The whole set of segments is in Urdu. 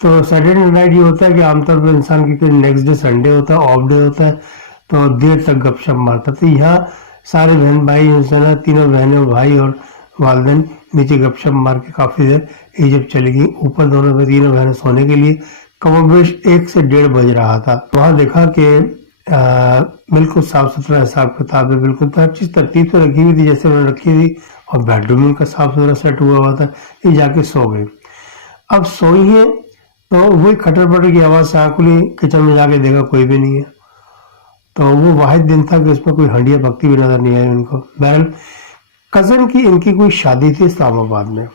تو سیٹرڈے نائٹ یہ ہوتا ہے کہ عام طور پر انسان کی کوئی نیکسٹ ڈے سنڈے ہوتا ہے، آف ڈے ہوتا ہے، تو دیر تک گپ شپ مارتا. تو یہاں سارے بہن بھائی جو ہے نا، تینوں بہنیں بھائی اور والدین نیچے گپ شپ مار کے کافی دیر یہ جب چلی گئی. اوپر دونوں تینوں بہنیں سونے کے لیے کم و بیش 1 سے 1:30 بج رہا تھا. وہاں دیکھا کہ بالکل صاف ستھرا حساب کتاب ہے، بالکل ہر چیز ترتیب سے رکھی ہوئی تھی جیسے انہوں نے رکھی تھی، اور بیڈ روم کا صاف ستھرا سیٹ ہوا تھا. یہ جا کے سو گئے. اب سوئی ہے تو وہی کھٹر پٹر کی آواز سے آنکھ کھلی، کچن میں جا کے دیکھا کوئی بھی نہیں ہے. تو وہ واحد دن تھا کہ اس میں کوئی ہنڈیا پکتی بھی نظر نہیں آئی ان کو. بہرحال کزن کی ان کی کوئی شادی تھی اسلام آباد میں.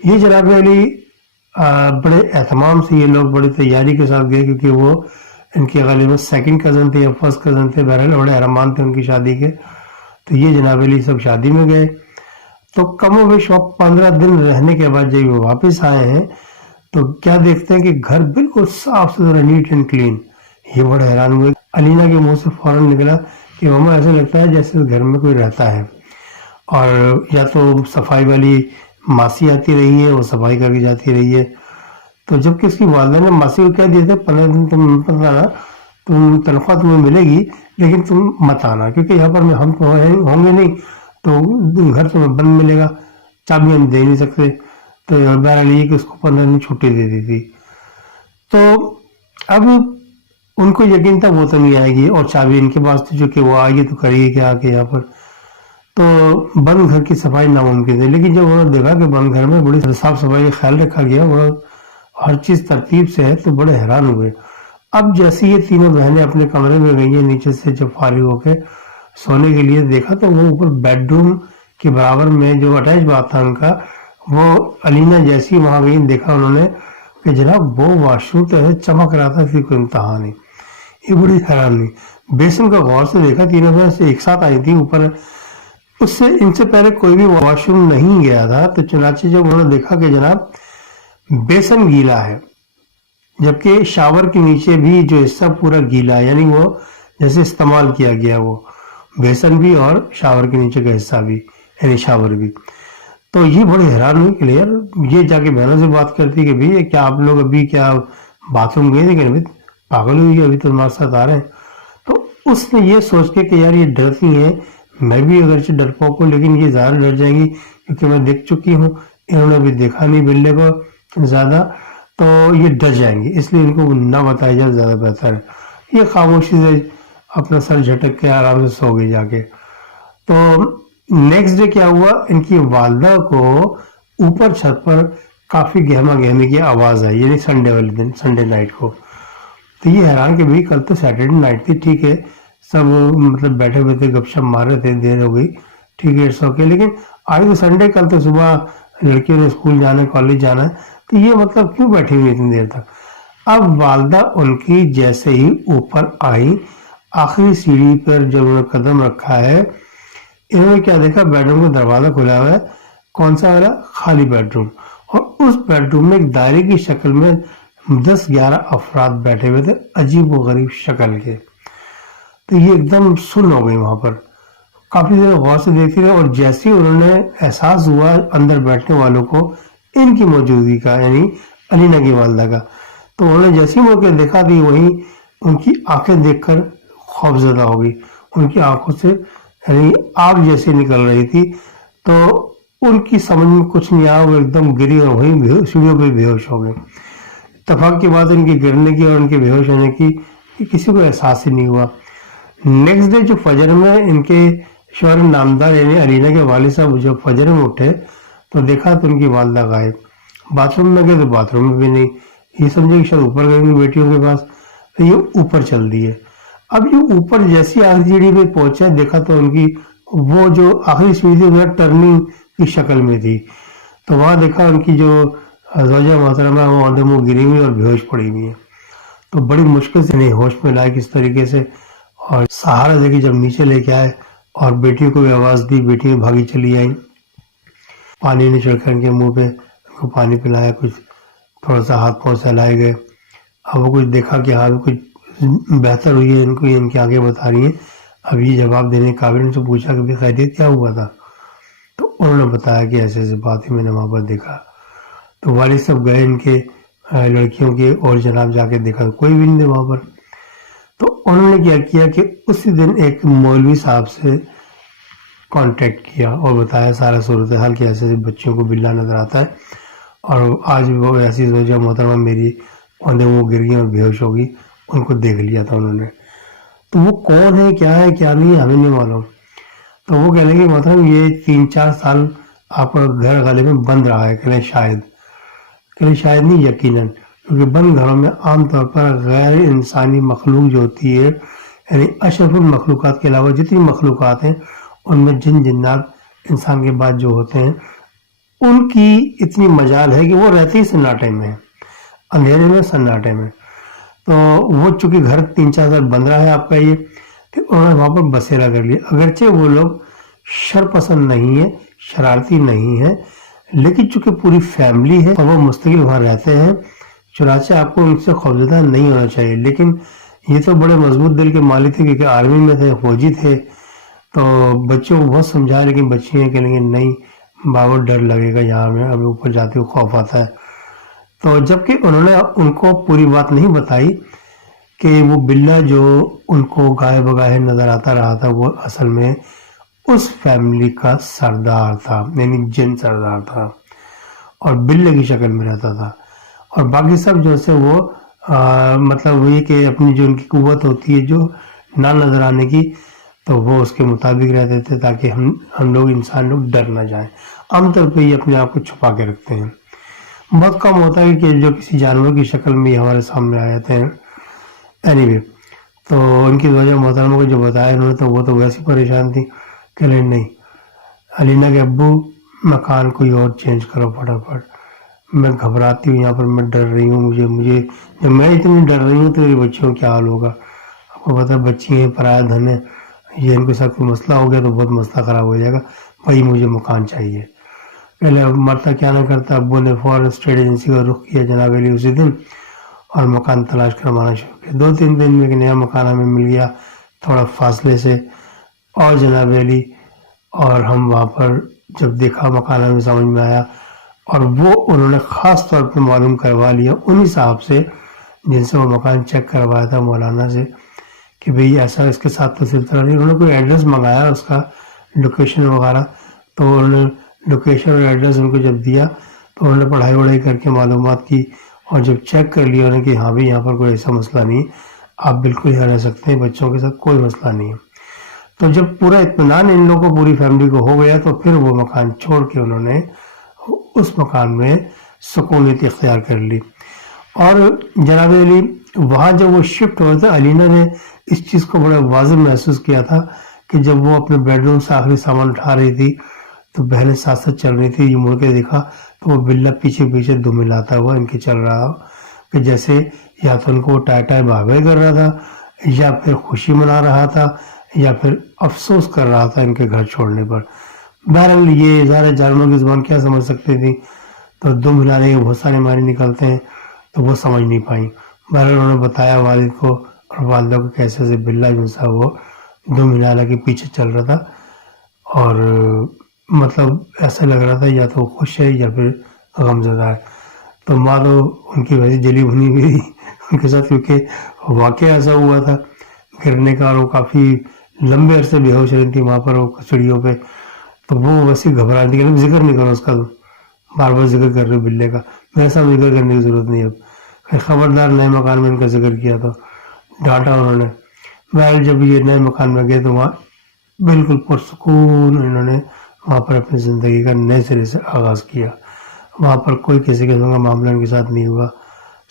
یہ جناب علی بڑے اہتمام سے یہ لوگ بڑی تیاری کے ساتھ گئے، کیونکہ وہ ان کے غالباً سیکنڈ کزن تھے یا فرسٹ کزن تھے. بہرحال بڑے ارمان تھے ان کی شادی کے. تو یہ جناب علی سب شادی میں گئے. تو کم و بیش 15 دن رہنے کے بعد جب وہ واپس آئے ہیں تو کیا دیکھتے ہیں کہ گھر بالکل صاف ستھرا، نیٹ اینڈ کلین. یہ بڑے حیران ہوئے. علینا کے منہ سے فوراً نکلا کہ ماما ایسا لگتا ہے جیسے گھر میں کوئی رہتا ہے، اور یا تو صفائی والی ماسی آتی رہی ہے، وہ صفائی کر کے جاتی رہی ہے. تو جب کہ اس کی والدہ نے ماسی کو کہہ دیا تھا 15 دن تم مت آنا، تم تنخواہ تمہیں ملے گی لیکن تم مت آنا، کیونکہ یہاں پر ہم تو ہوں گے نہیں، تو گھر تمہیں بند ملے گا، چابی ہم دے نہیں سکتے. تو بہرحال یہ کہ اس کو 15 دن چھٹی دے دی تھی. تو اب ان کو یقین تھا وہ تو نہیں آئے گی، اور چابی ان کے پاس تھی، جو کہ وہ آئے گی تو کرے گی کیا آ کے یہاں پر. تو بند گھر کی صفائی ناممکن تھی. لیکن جب انہوں نے دیکھا کہ بند گھر میں بڑی صاف صفائی کا خیال رکھا گیا، وہ ہر چیز ترتیب سے ہے، تو بڑے حیران ہوئے. اب جیسے یہ تینوں بہنیں اپنے کمرے میں گئی ہیں نیچے سے جب فارغ ہو کے سونے کے لیے، دیکھا تو وہ اوپر بیڈ روم کے برابر میں جو اٹیچ باتھ تھا ان کا، وہ علینا جیسی وہاں گئی دیکھا انہوں نے کہ جناب وہ واش روم تو ایسے چمک رہا تھا کہ کوئی انتہا نہیں. یہ بڑی حیران نہیں. بیسن کا غور سے دیکھا، تینوں بہن سے ایک ساتھ آئی تھی اوپر. اس سے ان سے پہلے کوئی بھی واش روم نہیں گیا تھا. تو چنانچہ جب انہوں نے دیکھا کہ جناب بیسن گیلا ہے، جبکہ شاور کے نیچے بھی جو حصہ پورا گیلا ہے، یعنی وہ جیسے استعمال کیا گیا، وہ بیسن بھی اور شاور کے نیچے کا حصہ بھی، یعنی شاور بھی. تو یہ بڑے حیران ہوئی کہ یار یہ جا کے بہنوں سے بات کرتی کہ بھائی کیا آپ لوگ ابھی کیا باتھ روم گئے تھے کہ ابھی پاگل ہوئی ہے، ابھی تو ہمارے ساتھ آ رہے ہیں. تو اس نے یہ سوچ کے کہ یار یہ ڈرتی ہیں، میں بھی اگرچہ ڈرپوک ہوں لیکن یہ زیادہ ڈر جائیں گی کیونکہ میں دیکھ چکی ہوں، انہوں نے ابھی دیکھا نہیں بلے کو زیادہ، تو یہ ڈر جائیں گے، اس لیے ان کو نہ بتایا جائے زیادہ بہتر ہے. یہ خاموشی سے اپنا سر جھٹک کے آرام سے سو گئی جا کے. تو نیکسٹ ڈے کیا ہوا، ان کی والدہ کو اوپر چھت پر کافی گہما گہمی کی آواز آئی، یعنی سنڈے والے دن، سنڈے نائٹ کو. تو یہ حیران کہ بھائی کل تو سیٹرڈے نائٹ تھی، ٹھیک ہے سب مطلب بیٹھے ہوئے تھے گپ شپ مار رہے تھے، دیر ہو گئی، ٹھیک ہے اٹس اوکے، لیکن آج تو سنڈے، کل تو صبح لڑکیوں نے اسکول جانا ہے، کالج جانا ہے، تو یہ مطلب کیوں بیٹھی ہوئی اتنی دیر تک. اب والدہ ان کی جیسے ہی اوپر آئی، آخری سیڑھی پر جب انہوں نے قدم رکھا ہے، انہوں نے کیا دیکھا، بیڈ روم کا دروازہ کھلا ہوا ہے. کون سا والا؟ خالی بیڈ روم. اور اس بیڈ روم میں ایک دائرے کی شکل میں 10-11 افراد بیٹھے ہوئے تھے، عجیب و غریب شکل کے. تو یہ ایک دم سن ہو گئی وہاں پر، کافی دیر غور سے دیکھتی رہے. اور جیسے انہوں نے احساس ہوا اندر بیٹھنے والوں کو ان کی موجودگی کا، یعنی علینا کی والدہ کا، تو انہوں نے جیسے موقع دیکھا تھی وہیں ان کی آنکھیں دیکھ کر خوف زدہ ہو گئی. ان کی آنکھوں سے یعنی آگ جیسے نکل رہی تھی. تو ان کی سمجھ میں کچھ نہیں آیا، وہ ایک دم گری اور وہیں سیڑھیوں پہ بے ہوش ہو گئے. اتفاق کی بات ان کے گرنے کی اور ان کے بے ہوش ہونے کی کسی کو احساس ہی نہیں ہوا. نیکسٹ ڈے جو فجر میں ان کے شوہر نامدار یعنی علینا کے والد صاحب جب فجر میں اٹھے تو دیکھا تو ان کی والدہ غائب. باتھ روم میں گئے تو باتھ روم میں بھی نہیں. یہ سمجھے کہ شاید اوپر گئے گی بیٹیوں کے پاس، تو یہ اوپر چل دیے. اب یہ اوپر جیسی آخری سیڑھی پہ پہنچے، دیکھا تو ان کی وہ جو آخری سیڑھی تھی وہ ٹرننگ کی شکل میں تھی. تو وہاں دیکھا ان کی جو زوجہ محترمہ ہے وہ آدھے منہ گری ہوئی اور بے ہوش پڑی ہوئی ہے. تو بڑی مشکل سے نہیں ہوش میں لائے کس طریقے سے، اور سہارا دے کے جب نیچے لے کے آئے اور بیٹیوں کو بھی آواز دی، بیٹیاں بھاگی چلی آئیں. پانی نچڑ کر ان کے منہ پہ ان کو پانی پلایا، کچھ تھوڑا سا ہاتھ پاؤں سہلائے گئے. اب وہ کچھ دیکھا کہ ہاں کچھ بہتر ہوئی ہے، ان کو ان کی آنکھیں بتا رہی ہیں. اب یہ جواب دینے کے قابل، ان سے پوچھا کہ بھی خیریت کیا ہوا تھا، تو انہوں نے بتایا کہ ایسے ایسے بات ہی میں نے وہاں پر دیکھا. تو والد صاحب گئے ان کے لڑکیوں کے، اور جناب جا کے دیکھا تو کوئی بھی نہیں تھے وہاں پر. تو انہوں نے کیا کیا کہ اسی دن ایک مولوی صاحب سے کانٹیکٹ کیا اور بتایا سارا صورتحال کہ ایسے بچوں کو بلا نظر آتا ہے، اور آج وہ ایسی سوچا محترمہ میری وہ گر گئی اور بے ہوش ہوگی، ان کو دیکھ لیا تھا انہوں نے. تو وہ کون ہے کیا نہیں ہمیں نہیں معلوم. تو وہ کہنے کہ محترم یہ 3-4 سال آپ کا گھر غالے میں بند رہا ہے. کہنے شاید نہیں، یقیناً، کیونکہ بند گھروں میں عام طور پر غیر انسانی مخلوق جو ہوتی ہے، یعنی اشرف المخلوقات کے علاوہ جتنی مخلوقات ہیں ان میں جن جنات انسان کے بعد جو ہوتے ہیں ان کی اتنی مجال ہے کہ وہ رہتے ہی سناٹے میں، اندھیرے میں، سناٹے میں. تو وہ چونکہ گھر 3-4 سال بند رہا ہے آپ کا یہ، تو انہوں نے وہاں پر بسیرا کر لیا. اگرچہ وہ لوگ شر پسند نہیں ہے، شرارتی نہیں ہے، لیکن چونکہ پوری فیملی ہے اور وہ مستقل وہاں رہتے ہیں، چنانچہ آپ کو ان سے خوفزدہ نہیں ہونا چاہیے. لیکن یہ تو بڑے مضبوط دل کے مالک تھے، کیونکہ آرمی میں تھے، فوجی تھے. تو بچوں کو بہت سمجھایا، لیکن بچیاں کہنے کہ نہیں بابا ڈر لگے گا، یہاں میں ابھی اوپر جاتے ہوئے خوف آتا ہے. تو جبکہ انہوں نے ان کو پوری بات نہیں بتائی کہ وہ بلا جو ان کو گاہے بگاہے نظر آتا رہا تھا وہ اصل میں اس فیملی کا سردار تھا، یعنی جن سردار تھا، اور بلے کی شکل میں رہتا تھا. اور باقی سب جو سے وہ مطلب وہی کہ اپنی جو ان کی قوت ہوتی ہے جو نہ نظر آنے کی، تو وہ اس کے مطابق رہتے تھے تاکہ ہم لوگ انسان لوگ ڈر نہ جائیں. عام طور پہ یہ اپنے آپ کو چھپا کے رکھتے ہیں. بہت کم ہوتا ہے کہ جو کسی جانور کی شکل میں ہمارے سامنے آ جاتے ہیں. اینی وے، تو ان کی وجہ محترمہ کو جو بتایا انہوں نے، تو وہ تو ویسے پریشان تھی. کہ نہیں علینا کے ابو مکان کوئی اور چینج کرو فٹافٹ، میں گھبراتی ہوں یہاں پر، میں ڈر رہی ہوں. مجھے جب میں اتنی ڈر رہی ہوں تو میری بچیوں کا کیا حال ہوگا. آپ کو پتا ہے بچی ہیں، پرایا دھن ہے، یہ ان کے ساتھ کوئی مسئلہ ہو گیا تو بہت مسئلہ خراب ہو جائے گا. بھائی مجھے مکان چاہیے. پہلے اب مرتا کیا نہ کرتا، ابو نے فوراً اسٹیٹ ایجنسی کا رخ کیا جناب علی اسی دن، اور مکان تلاش کروانا شروع کیا. 2-3 دن میں ایک نیا مکان ہمیں مل گیا، تھوڑا فاصلے سے، اور جناب علی اور ہم وہاں پر جب دیکھا مکان ہمیں سمجھ میں آیا. اور وہ انہوں نے خاص طور پہ معلوم کروا لیا انہی صاحب سے جن سے وہ مکان چیک کروایا تھا، مولانا سے، کہ بھئی ایسا اس کے ساتھ تو سلسلہ نہیں. انہوں نے کوئی ایڈریس منگایا اس کا، لوکیشن وغیرہ، تو انہوں نے لوکیشن اور ایڈریس ان کو جب دیا تو انہوں نے پڑھائی وڑھائی کر کے معلومات کی، اور جب چیک کر لیا انہوں نے کہ ہاں بھئی یہاں پر کوئی ایسا مسئلہ نہیں ہے، آپ بالکل یہاں رہ سکتے ہیں، بچوں کے ساتھ کوئی مسئلہ نہیں ہے. تو جب پورا اطمینان ان لوگوں کو، پوری فیملی کو ہو گیا، تو پھر وہ مکان چھوڑ کے انہوں نے اس مکان میں سکونیت اختیار کر لی. اور جناب علی وہاں جب وہ شفٹ ہوئے تھے، علینا نے اس چیز کو بڑا واضح محسوس کیا تھا کہ جب وہ اپنے بیڈ روم سے آخری سامان اٹھا رہی تھی تو بہنیں ساتھ ساتھ چل رہی تھی. یہ مڑ کے دیکھا تو وہ بلا پیچھے پیچھے دم ملاتا ہوا ان کے چل رہا، کہ جیسے یا تو ان کو وہ ٹائے بھائی کر رہا تھا، یا پھر خوشی منا رہا تھا، یا پھر افسوس کر رہا تھا ان کے گھر چھوڑنے پر. بہرحال یہ اظہار جانوروں کی زبان کیا سمجھ سکتی تھی، تو دم ہلانے کے بہت سارے معنی نکلتے ہیں، تو وہ سمجھ نہیں پائیں. بہرحال انہوں نے بتایا والد کو اور والدہ کو کیسے سے بلا جو سا وہ دم ہلانے کے پیچھے چل رہا تھا، اور مطلب ایسا لگ رہا تھا یا تو خوش ہے یا پھر غمزدہ ہے. تو ماں تو ان کی ویسے جلی بھنی ہوئی تھی ان کے ساتھ، کیونکہ واقعہ ایسا ہوا تھا گرنے کا، اور وہ کافی لمبے عرصے بے ہوش رہی تھی وہاں پر وہ کچڑیوں پہ. تو وہ ویسے گھبرا رہی تھی کہ ذکر نہیں کرو اس کا، بار بار ذکر کر رہے بلے کا. میرے ساتھ ذکر کرنے کی ضرورت نہیں. اب خبردار نئے مکان میں ان کا ذکر کیا تو ڈانٹا انہوں نے. بہرحال جب یہ نئے مکان میں گئے تو وہاں بالکل پرسکون انہوں نے وہاں پر اپنی زندگی کا نئے سرے سے آغاز کیا. وہاں پر کوئی کسی قسم کا معاملہ ان کے ساتھ نہیں ہوا،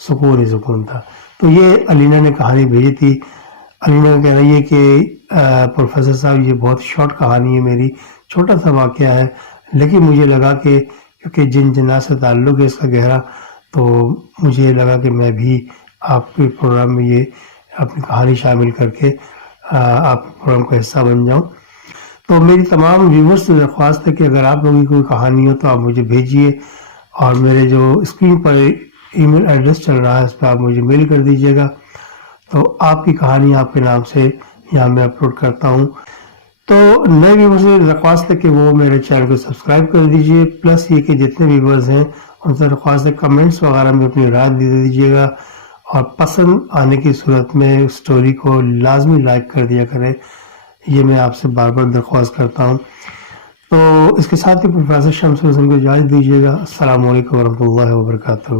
سکون ہی سکون تھا. تو یہ علینا نے کہانی بھیجی تھی. علینا کا کہہ رہی ہے کہ پروفیسر صاحب یہ بہت شارٹ کہانی ہے میری، چھوٹا سا واقعہ ہے، لیکن مجھے لگا کہ کیونکہ جن جنات سے تعلق ہے اس کا گہرا، تو مجھے لگا کہ میں بھی آپ کے پروگرام میں یہ اپنی کہانی شامل کر کے آپ کے پروگرام کا حصہ بن جاؤں. تو میری تمام ویورز سے درخواست ہے کہ اگر آپ لوگوں کی کوئی کہانی ہو تو آپ مجھے بھیجیے، اور میرے جو اسکرین پر ای میل ایڈریس چل رہا ہے اس پہ آپ مجھے میل کر دیجیے گا. تو آپ کی کہانی آپ کے نام سے یہاں میں اپلوڈ کرتا ہوں. تو نئے ویورز سے درخواست ہے کہ وہ میرے چینل کو سبسکرائب کر دیجیے، پلس یہ کہ جتنے ویورز ہیں ان سے درخواست ہے کمنٹس وغیرہ میں اپنی رائے دے دیجیے گا، اور پسند آنے کی صورت میں سٹوری کو لازمی لائک کر دیا کریں، یہ میں آپ سے بار بار درخواست کرتا ہوں۔ تو اس کے ساتھ ہی پروفیسر شمس الحسن کو اجازت دیجیے گا۔ السلام علیکم ورحمۃ اللہ وبرکاتہ۔